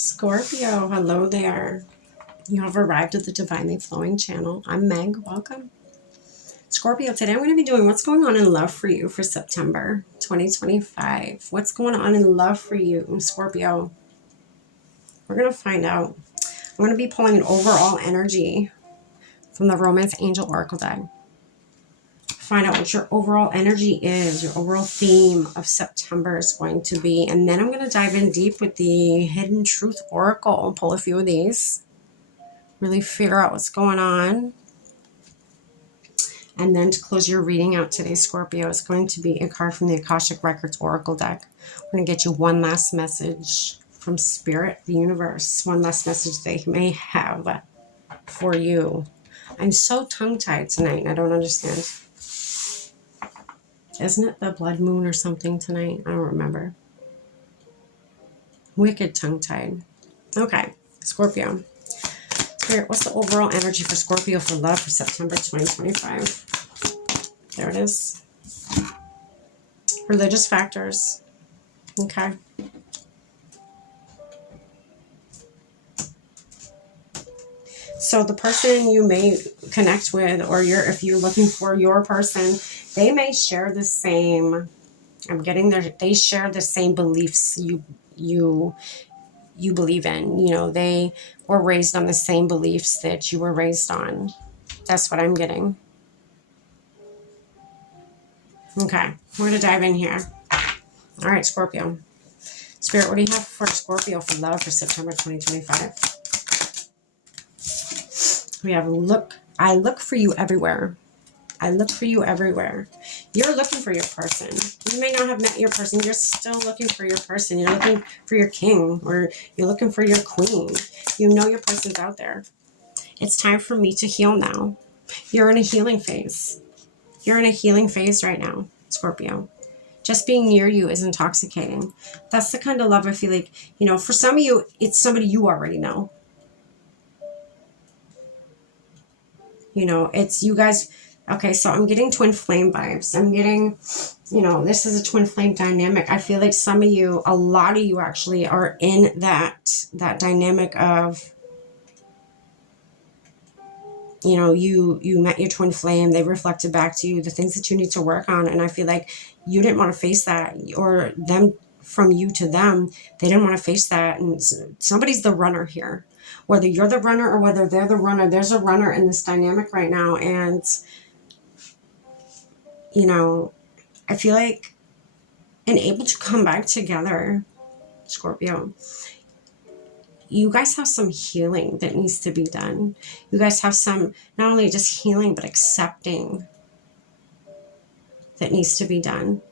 Scorpio, hello there. You have arrived at the Divinely Flowing channel. I'm Meg. Welcome. Scorpio, today I'm going to be doing what's going on in love for you for September 2025. What's going on in love for you, Scorpio? We're going to find out. I'm going to be pulling an overall energy from the Romance Angel Oracle deck. Find out what your overall energy is, your overall theme of September is going to be. And then I'm going to dive in deep with the Hidden Truth Oracle. Pull a few of these. Really figure out what's going on. And then to close your reading out today, Scorpio, it's going to be a card from the Akashic Records Oracle deck. We're going to get you one last message from Spirit, the universe. One last message they may have for you. I'm so tongue-tied tonight. I don't understand. Isn't it the blood moon or something tonight? I don't remember. Wicked tongue-tied. Okay, Scorpio. Spirit, what's the overall energy for Scorpio for love for September 2025? There it is. Religious factors. Okay. So the person you may connect with, or if you're looking for your person, they may share the same, they share the same beliefs you believe in. You know, they were raised on the same beliefs that you were raised on. That's what I'm getting. Okay, we're going to dive in here. All right, Scorpio. Spirit, what do you have for Scorpio for love for September 2025? We have I look for you everywhere. I look for you everywhere. You're looking for your person. You may not have met your person. You're still looking for your person. You're looking for your king, or you're looking for your queen. You know your person's out there. It's time for me to heal now. You're in a healing phase. You're in a healing phase right now, Scorpio. Just being near you is intoxicating. That's the kind of love I feel like, for some of you, it's somebody you already know. It's you guys. Okay, so I'm getting twin flame vibes. I'm getting, this is a twin flame dynamic. I feel like some of you, a lot of you actually are in that dynamic of, you met your twin flame. They reflected back to you the things that you need to work on. And I feel like you didn't want to face that, or them from you to them, they didn't want to face that. And somebody's the runner here. Whether you're the runner or whether they're the runner, there's a runner in this dynamic right now. And I feel like, and able to come back together, Scorpio, you guys have some healing that needs to be done. You guys have some, not only just healing, but accepting that needs to be done.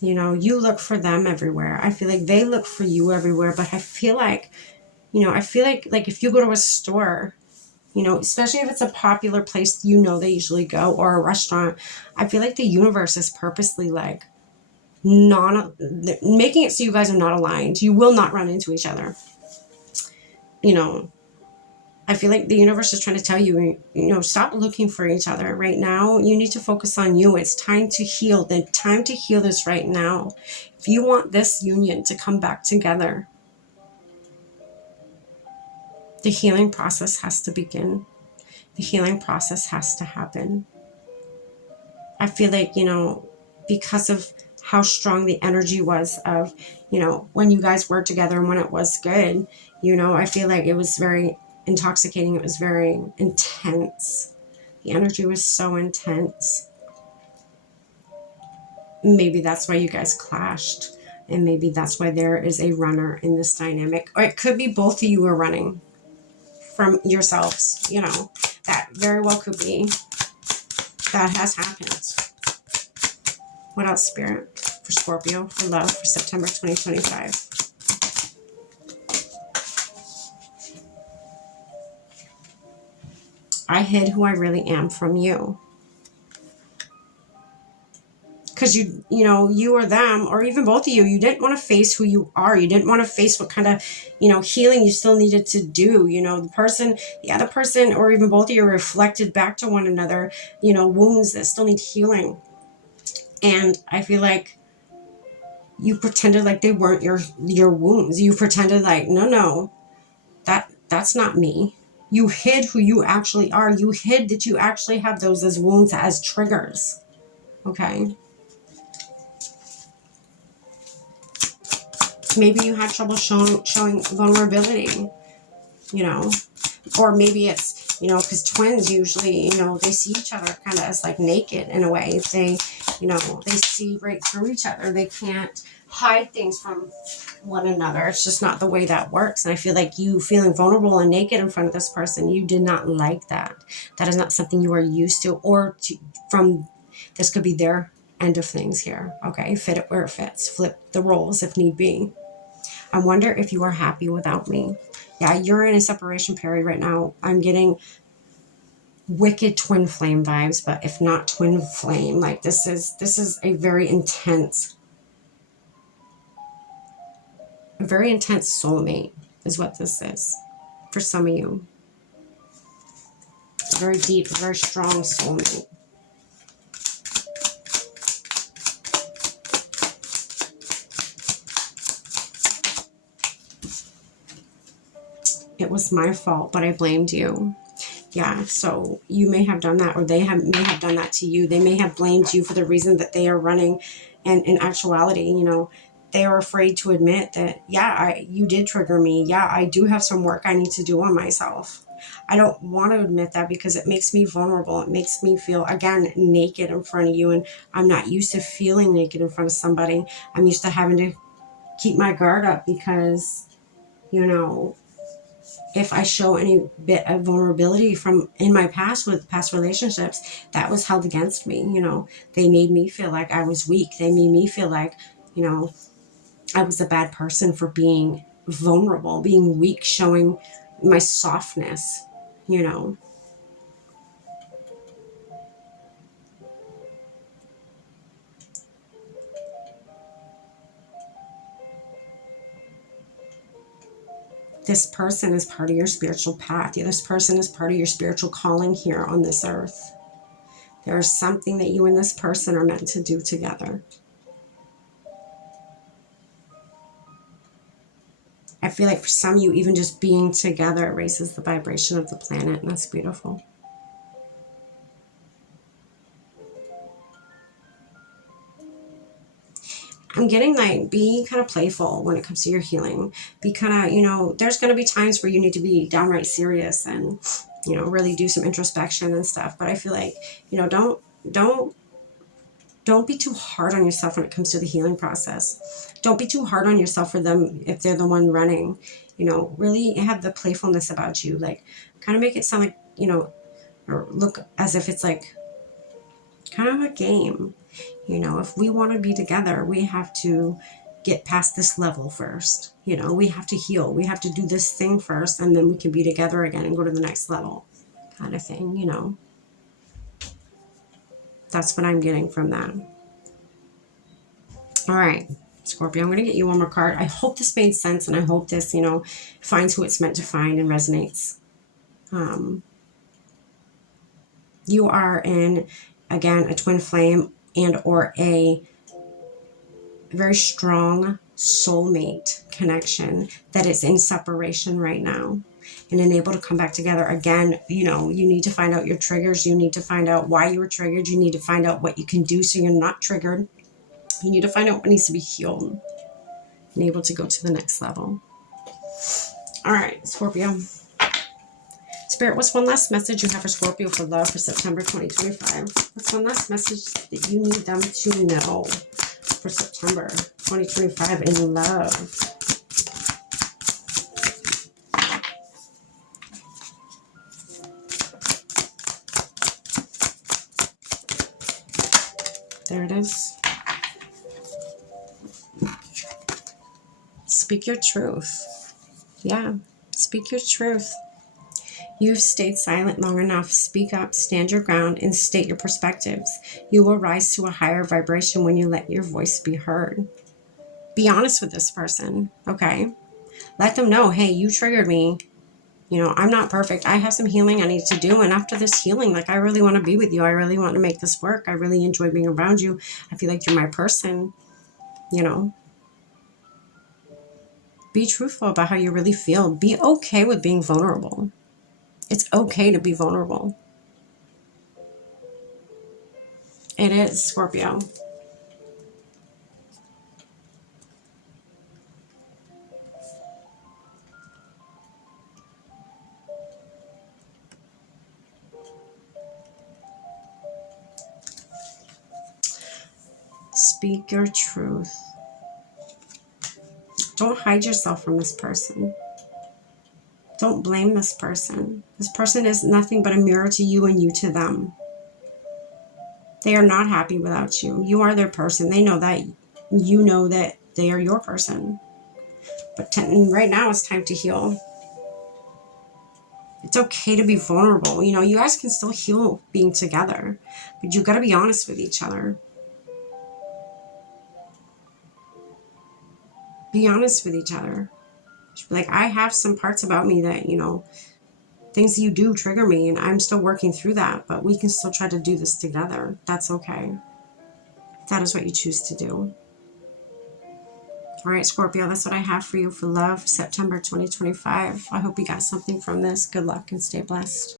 You look for them everywhere. I feel like they look for you everywhere, but I feel like, like if you go to a store, especially if it's a popular place, they usually go, or a restaurant, I feel like the universe is purposely like making it so you guys are not aligned. You will not run into each other. I feel like the universe is trying to tell you, stop looking for each other right now. You need to focus on you. It's time to heal. The time to heal is right now. If you want this union to come back together, the healing process has to begin. The healing process has to happen. I feel like, because of how strong the energy was of, when you guys were together and when it was good, I feel like it was very intoxicating. It was very intense. The energy was so intense. Maybe that's why you guys clashed. And maybe that's why there is a runner in this dynamic. Or it could be both of you are running from yourselves. That very well could be. That has happened. What else, Spirit, for Scorpio for love for September 2025? I hid who I really am from you. Because you or them, or even both of you, you didn't want to face who you are. You didn't want to face what kind of, healing you still needed to do. The other person, or even both of you reflected back to one another, wounds that still need healing. And I feel like You pretended like they weren't your wounds. You pretended like, no, that's not me. You hid who you actually are. You hid that you actually have those as wounds, as triggers. Okay? Maybe you had trouble showing vulnerability, you know? Or maybe it's, because twins usually, they see each other kind of as like naked in a way. They, they see right through each other. They can't hide things from one another. It's just not the way that works. And I feel like you feeling vulnerable and naked in front of this person, you did not like that. That is not something you are used to, this could be their end of things here. Okay, fit it where it fits. Flip the roles if need be. I wonder if you are happy without me. Yeah, you're in a separation period right now. I'm getting wicked twin flame vibes, but if not twin flame, like this is a very intense soulmate is what this is for some of you. A very deep, very strong soulmate. It was my fault, but I blamed you. Yeah, so you may have done that, or may have done that to you. They may have blamed you for the reason that they are running. And in actuality, they are afraid to admit that, yeah, you did trigger me. Yeah, I do have some work I need to do on myself. I don't want to admit that because it makes me vulnerable. It makes me feel, again, naked in front of you. And I'm not used to feeling naked in front of somebody. I'm used to having to keep my guard up because, if I show any bit of vulnerability from in my past with past relationships, that was held against me. They made me feel like I was weak. They made me feel like, I was a bad person for being vulnerable, being weak, showing my softness, This person is part of your spiritual path. This person is part of your spiritual calling here on this earth. There is something that you and this person are meant to do together. I feel like for some of you, even just being together raises the vibration of the planet, and that's beautiful. I'm getting like, be kind of playful when it comes to your healing. Be kind of, there's going to be times where you need to be downright serious and, really do some introspection and stuff. But I feel like, don't be too hard on yourself when it comes to the healing process. Don't be too hard on yourself for them if they're the one running. Really have the playfulness about you. Like, kind of make it sound like, or look as if it's like kind of a game. If we want to be together, we have to get past this level first. We have to heal. We have to do this thing first, and then we can be together again and go to the next level kind of thing, That's what I'm getting from that. All right, Scorpio, I'm going to get you one more card. I hope this made sense, and I hope this, finds who it's meant to find and resonates. You are in, again, a twin flame and or a very strong soulmate connection that is in separation right now and unable to come back together again. You need to find out your triggers. You need to find out why you were triggered. You need to find out what you can do so you're not triggered. You need to find out what needs to be healed and able to go to the next level. All right, Scorpio. Spirit, what's one last message you have for Scorpio for love for September 2025? What's one last message that you need them to know for September 2025 in love? There it is. Speak your truth. Yeah, speak your truth. You've stayed silent long enough. Speak up, stand your ground, and state your perspectives. You will rise to a higher vibration when you let your voice be heard. Be honest with this person, okay? Let them know, hey, you triggered me. I'm not perfect. I have some healing I need to do. And after this healing, I really want to be with you. I really want to make this work. I really enjoy being around you. I feel like you're my person, Be truthful about how you really feel. Be okay with being vulnerable. It's okay to be vulnerable. It is, Scorpio. Speak your truth. Don't hide yourself from this person. Don't blame this person. This person is nothing but a mirror to you and you to them. They are not happy without you. You are their person. They know that. You know that they are your person. But right now it's time to heal. It's okay to be vulnerable. You know, you guys can still heal being together, but you got to be honest with each other. Be honest with each other. Like, I have some parts about me that, you know, things you do trigger me, and I'm still working through that, but we can still try to do this together. That's okay. That is what you choose to do. All right, Scorpio, that's what I have for you for love, September 2025. I hope you got something from this. Good luck and stay blessed.